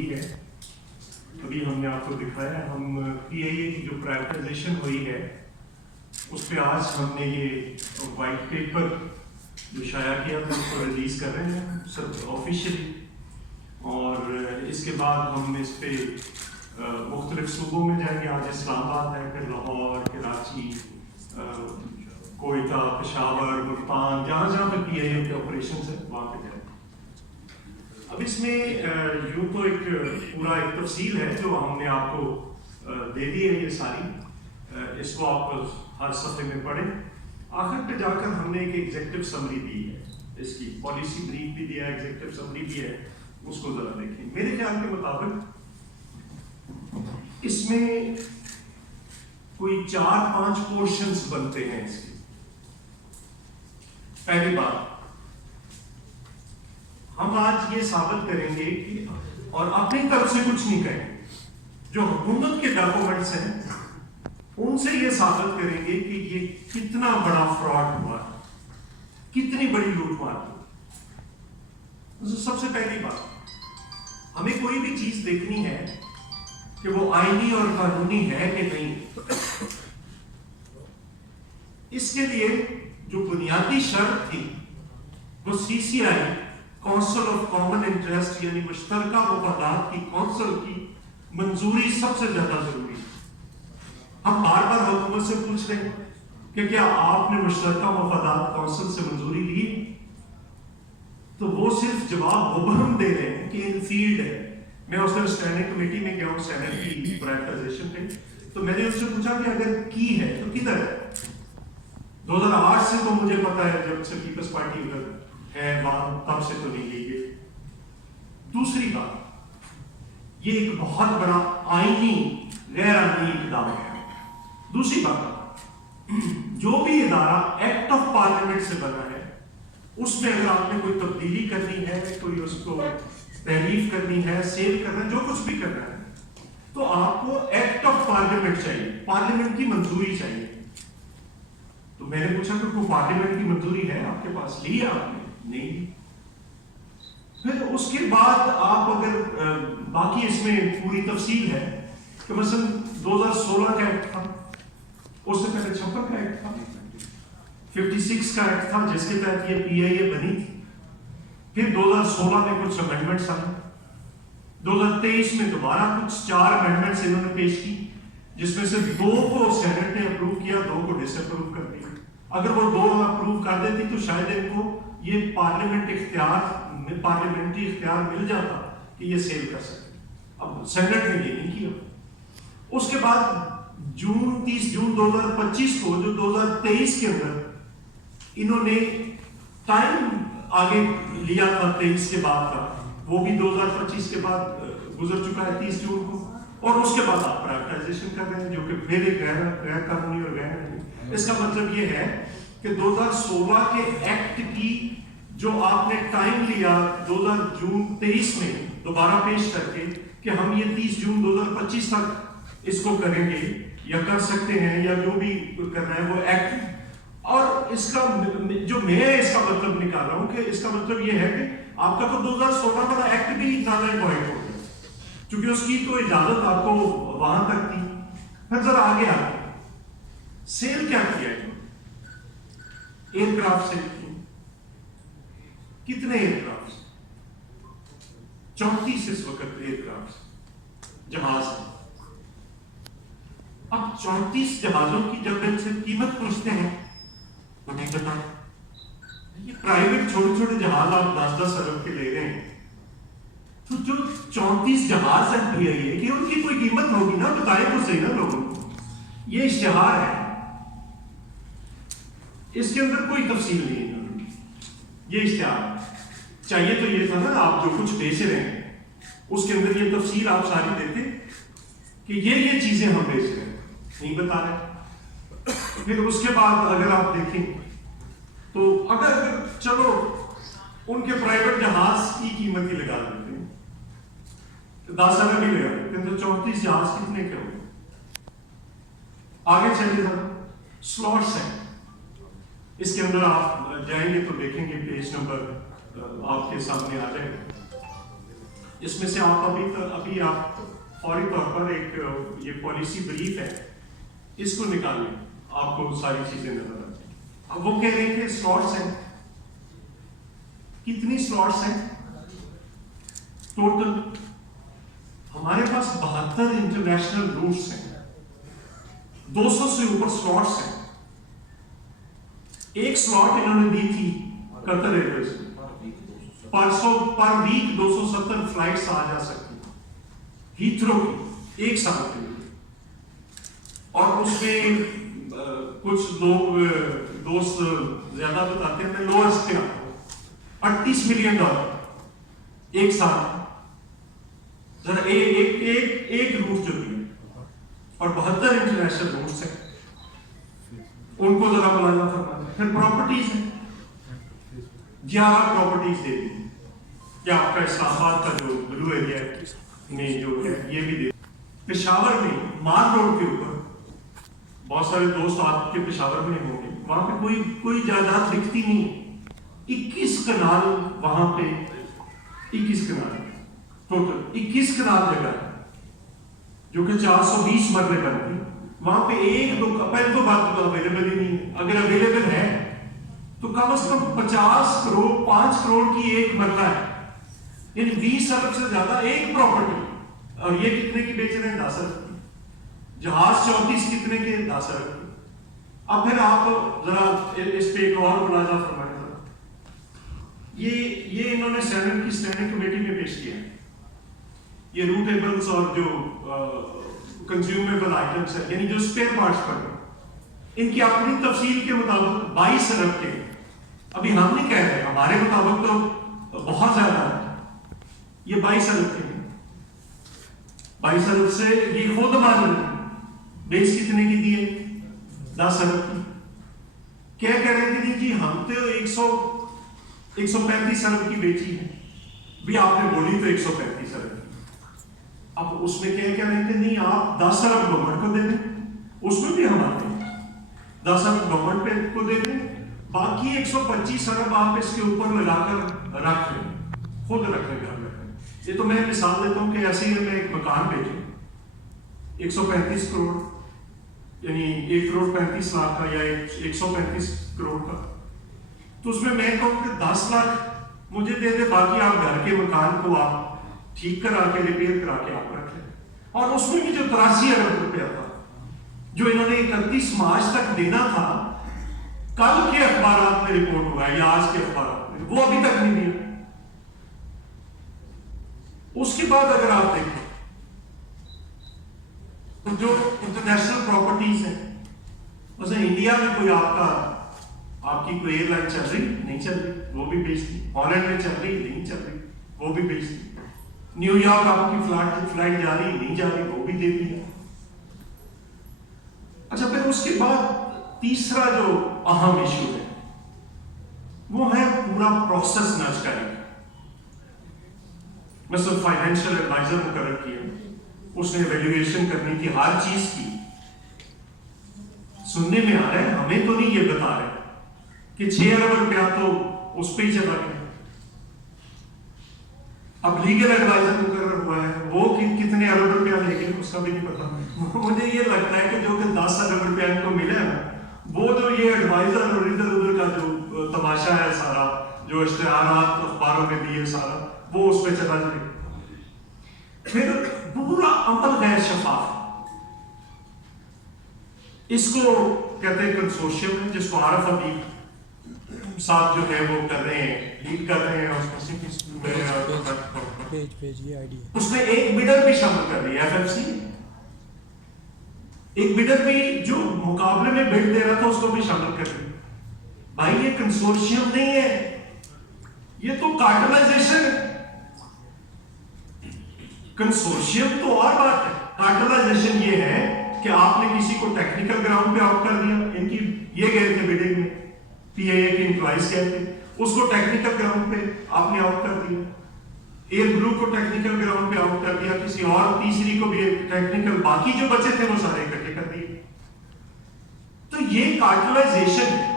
ہوئی ہے. ابھی ہم نے آپ کو دکھایا ہم پی آئی اے کی جو پرائیویٹائزیشن ہوئی ہے اس پہ آج ہم نے یہ وائٹ پیپر جو شائع کیا تھا اس کو ریلیز کر رہے ہیں سب آفیشیلی. اور اس کے بعد ہم اس پہ مختلف صوبوں میں جائیں گے. آج اسلام آباد ہے, پھر لاہور, کراچی, کوئٹہ, پشاور, ملتان, جہاں جہاں پہ پی آئی اے کے آپریشنز ہیں وہاں پہ جائیں. اب اس میں یوں تو ایک پورا ایک تفصیل ہے جو ہم نے آپ کو دے دی ہے یہ ساری. اس کو آپ ہر صفحے میں پڑھیں. آخر پہ جا کر ہم نے ایک ایگزیکٹو سمری دی ہے, اس کی پالیسی بریف بھی دیا ہے, ایگزیکٹو سمری بھی ہے, اس کو ذرا دیکھیں. میرے خیال کے مطابق اس میں کوئی 4-5 پورشنز بنتے ہیں اس کے. پہلی بات ہم آج یہ ثابت کریں گے کہ اور اپنی طرف سے کچھ نہیں کہیں گے, جو حکومت کے ڈاکومنٹس ہیں ان سے یہ ثابت کریں گے کہ یہ کتنا بڑا فراڈ ہوا ہے, کتنی بڑی لوٹ مار ہوئی. سب سے پہلی بات, ہمیں کوئی بھی چیز دیکھنی ہے کہ وہ آئینی اور قانونی ہے کہ نہیں. اس کے لیے جو بنیادی شرط تھی وہ سی سی آئی, کونسل آف کامن انٹرسٹ, یعنی مشترکہ مفادات کی کونسل کی منظوری سب سے زیادہ ضروری ہے. ہم بار بار حکومت سے پوچھ رہے ہیں کہ کیا آپ نے مشترکہ مفادات کونسل سے منظوری لی, تو وہ صرف جواب مبہم دے رہے ہیں کہ انفیلڈ ہے. میں اس دن اسٹینڈنگ کمیٹی میں گیا ہوں سینٹ کی پرائیویٹائزیشن پہ, تو میں نے اس سے پوچھا کہ اگر کی ہے تو کدھر ہے. 2008 سے تو مجھے پتا ہے جب سے پیپلز پارٹی ادھر ہے وہاں, تب سے تو نہیں لی گئی. دوسری بات, یہ ایک بہت بڑا آئینی غیر آئینی اقدام ہے. دوسری بات, جو بھی ادارہ ایکٹ آف پارلیمنٹ سے بنا ہے اس میں اگر آپ نے کوئی تبدیلی کرنی ہے, کوئی اس کو تحریف کرنی ہے, سیل کرنا ہے, جو کچھ بھی کرنا ہے, تو آپ کو ایکٹ آف پارلیمنٹ چاہیے, پارلیمنٹ کی منظوری چاہیے. تو میں نے پوچھا کہ کوئی پارلیمنٹ کی منظوری ہے آپ کے پاس, لی ہے آپ نے؟ نہیں. پھر اس کے بعد آپ اگر باقی اس میں پوری تفصیل ہے کہ مثلا 2016 کا ایکٹ تھا, اس سے پہلے 56 کا ایکٹ تھا, 56 کا ایکٹ تھا جس کے تحت یہ پی آئی اے بنی تھی. پھر 2016 میں کچھ امینڈمنٹس آئے, 2023 میں دوبارہ کچھ 4 امینڈمنٹس انہوں نے پیش کی, جس میں سے 2 کو سینٹ نے اپروو کیا, 2 کو ڈس اپروو کر دیا. اگر وہ 2 اپروو کر دیتی تو شاید ان کو یہ پارلیمنٹری اختیار مل جاتا کہ یہ سیل کر سکتے. اب سینٹ نے یہ نہیں کیا. اس کے بعد 30 جون 2025 کو, جو 2023 کے اندر انہوں نے ٹائم آگے لیا تھا 23 کے بعد کا, وہ بھی 2025 کے بعد گزر چکا ہے 30 جون کو, اور اس کے بعد آپ پرائیویٹائزیشن کر رہے ہیں جو کہ پھر ایک غیر قانونی اور غیر نہیں. اس کا مطلب یہ ہے کہ 2016 کے ایکٹ کی جو آپ نے ٹائم لیا 2023 میں دوبارہ پیش کر کے کہ ہم یہ 30 جون 2025 تک اس کو کریں گے یا کر سکتے ہیں یا جو بھی کرنا ہے وہ ایکٹ. اور اس کا جو میں اس کا مطلب نکال رہا ہوں کہ اس کا مطلب یہ ہے کہ آپ کا تو 2016 والا ایکٹ بھی نال اینڈ وائڈ ہو گیا, چونکہ اس کی تو اجازت آپ کو وہاں تک تھی. پھر ذرا آگے آگے سیل کیا کیا ہے, ایئر کرافٹ سیل کی. کتنے ایئر کرافٹ؟ 34 اس وقت ایئر کرافٹ جہاز ہیں. اب 34 جہازوں کی جب ان سے قیمت پوچھتے ہیں تو نہیں بتا. یہ پرائیویٹ چھوٹے چھوٹے جہاز آپ 10-10 ارب کے لے رہے ہیں, تو جو 34 جہاز ہیں پی آئی اے کہ ان کی کوئی قیمت ہوگی نا, بتائیں تو صحیح نا لوگوں کو. یہ اشتہار ہے, اس کے اندر کوئی تفصیل نہیں ہے. یہ اشتہار چاہیے تو یہ تھا نا, آپ جو کچھ بیچ رہے ہیں اس کے اندر یہ تفصیل آپ ساری دیتے کہ یہ چیزیں ہم بیچ رہے ہیں, نہیں بتا رہے. پھر اس کے بعد اگر آپ دیکھیں تو اگر چلو ان کے پرائیویٹ جہاز کی قیمت ہی لگا دیتے ہیں, 10 ارب ہی لگا دیتے ہیں, تو 34 جہاز کتنے کے ہوں. آگے چلیے ذرا, سلاٹس ہیں اس کے اندر. آپ جائیں گے تو دیکھیں گے پیج نمبر آپ کے سامنے آ جائے گا. اس میں سے آپ ابھی آپ فوری طور پر ایک یہ پالیسی بریف ہے، اس کو نکال لیں، آپ کو ساری چیزیں نظر آ جائیں۔ اب وہ کہہ رہے تھے سلاٹس ہیں، کتنی سلاٹس ہیں ٹوٹل؟ ہمارے پاس 72 انٹرنیشنل روٹس ہیں، 200 سے اوپر سلاٹس ہیں۔ ایک سلاٹ انہوں نے دی تھی قطر ایئرویز پر ویک 270 فلائٹس آ جا سکتی ہیتھرو کی ایک سال کے لیے، اور اس میں کچھ لوگ دوست زیادہ بتاتے ہیں، میں لوئرس پہ آتا ہوں، $38 ملین ایک سال، ذرا ایک روٹ جو دی، اور 72 انٹرنیشنل روٹس ہیں، ان کو ذرا ملاحظہ فرمائیں۔ پھر پراپرٹیز ہیں، 11 پراپرٹیز دے دی، یا آپ کا اسلام آباد کا جو بلو ایریا میں جو ہے یہ بھی دے۔ پشاور میں مار روڈ کے اوپر، بہت سارے دوست آپ کے پشاور میں ہوں گے، وہاں پہ کوئی جائیداد دکھتی نہیں، 21 کنال وہاں پہ، 21 کنال ٹوٹل 21 کنال جگہ ہے جو کہ 420 مرلے بنتی، وہاں پہ ایک دو پہلے تو بات اویلیبل ہی نہیں ہے، اگر اویلیبل ہے تو کم از کم 50 کروڑ 5 کروڑ کی ایک مرلہ ہے، یعنی 20 ارب سے زیادہ ایک پراپرٹی، اور یہ کتنے کی بیچ رہے ہیں؟ 10 ارب کی۔ جہاز 34 کتنے کے؟ 10 ارب کی۔ اب پھر آپ ذرا اس پہ ایک اور ملاحظہ فرمائیں، یہ انہوں نے سینٹ کی اسٹینڈنگ کمیٹی میں پیش کیا ہے، یہ روٹیبلز اور جو کنزیومیبل آئٹمس ہیں، یعنی جو اسپیئر پارٹس پر ان کی اپنی تفصیل کے مطابق 22 ارب کے، ابھی ہم نہیں کہہ رہے، ہمارے مطابق تو بہت زیادہ ہے، یہ 22 ارب کے ہیں۔ 22 ارب سے یہ خود مان بیس کتنے کی دی ہے؟ 10 ارب کی۔ کیا کہہ رہے تھے جی ہم تو 135 ارب کی بیچی ہے، بھی آپ نے بولی تو 135 ارب کی۔ اب اس میں کیا رہے تھے؟ نہیں آپ 10 ارب گورنمنٹ کو دے دیں، اس میں بھی ہم آتے ہیں 10 ارب گورنمنٹ کو دے دیں، باقی 125 ارب آپ اس کے اوپر لگا کر رکھ لیں، خود رکھ لیں، گھر رکھیں۔ یہ تو میں مثال دیتا ہوں کہ ایسے ہی میں ایک مکان بیچوں 135 کروڑ، یعنی 1 کروڑ 35 لاکھ کا یا 135 کروڑ کا، تو اس میں کہوں کہ 10 لاکھ مجھے دے دے، باقی آپ گھر کے مکان کو آپ ٹھیک کرا کے ریپیئر کرا کے آپ رکھ لیں۔ اور اس میں بھی جو 83 ارب روپیہ تھا جو انہوں نے 31 مارچ تک دینا تھا، کل کے اخبارات میں رپورٹ ہوا ہے یا آج کے اخبارات میں، وہ ابھی تک نہیں دیا۔ اس کے بعد اگر آپ دیکھیں جو انٹرنیشنل پراپرٹیز ہیں، مثلا انڈیا میں کوئی آپ کی کوئی ایئر لائن چل رہی نہیں چل رہی، وہ بھی بیچ دی، ہالینڈ میں چل رہی نہیں چل رہی، وہ بھی بیچ دی، نیو یارک آپ کی فلائٹ جا رہی نہیں جا رہی، وہ بھی دے دی۔ اچھا پھر اس کے بعد تیسرا جو اہم ایشو ہے وہ ہے پورا پروسیس نرج کریں۔ مثلا فائنینشیل ایڈوائزر مقرر کیا، اس نے ایویلویشن کرنی تھی ہر چیز کی۔ سننے میں آ رہا ہے، ہمیں تو نہیں یہ بتا رہے کہ 6 ارب روپیہ تو اس پہ ہی چلا گیا۔ اب لیگل ایڈوائزر مقرر ہوا ہے، وہ کتنے ارب روپیہ لے گئے اس کا بھی نہیں پتا۔ مجھے یہ لگتا ہے کہ جو کہ 10 ارب روپیہ ان کو ملے نا، وہ جو یہ ایڈوائزر اور ادھر ادھر کا جو تماشا ہے سارا، جو اشتہارات اخباروں میں دیے سارا، وہ اس پہ چلا جائے۔ پھر پورا عمل غیر شفاف، اس کو کہتے ہیں کنسورشیم، جس کو عارف حبیب صاحب جو ہے وہ کر رہے ہیں، لیڈ کر رہے ہیں، اس میں ایک بڈر بھی شامل کر رہی ہے، ایف ایف سی ایک بڈر بھی جو مقابلے میں بڈ دے رہا تھا اس کو بھی شامل کر رہی ہے۔ بھائی یہ کنسورشیم نہیں ہے، یہ تو کارٹلائزیشن ہے۔ کنسورشیم تو اور بات ہے، کارٹلائزیشن یہ ہے کہ آپ نے کسی کو ٹیکنیکل گراؤنڈ پہ آؤٹ کر دیا، ان کی یہ گئے تھے بڈنگ میں، پی آئی اے کے امپلائیز گئے تھے، اس کو ٹیکنیکل گراؤنڈ پہ آپ نے آؤٹ کر دیا، ایئر بلو کو ٹیکنیکل گراؤنڈ پہ آؤٹ کر دیا، کسی اور تیسری کو بھی ٹیکنیکل، باقی جو بچے تھے وہ سارے اکٹھے کر دیے۔ تو یہ کارٹلائزیشن ہے،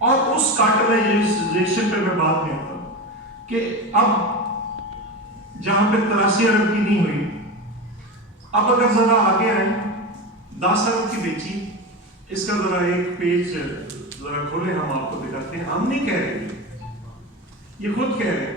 اور اس کارٹلائزیشن پہ میں بات نہیں کرتا کہ اب جہاں پہ 83 ارب کی نہیں ہوئی. اب اگر ذرا آگے آئیں 10 ارب کی بیچی. اس کا ذرا ایک پیج ذرا کھولیں, ہم آپ کو دکھاتے ہیں. ہم نہیں کہہ رہے, یہ خود کہہ رہے ہیں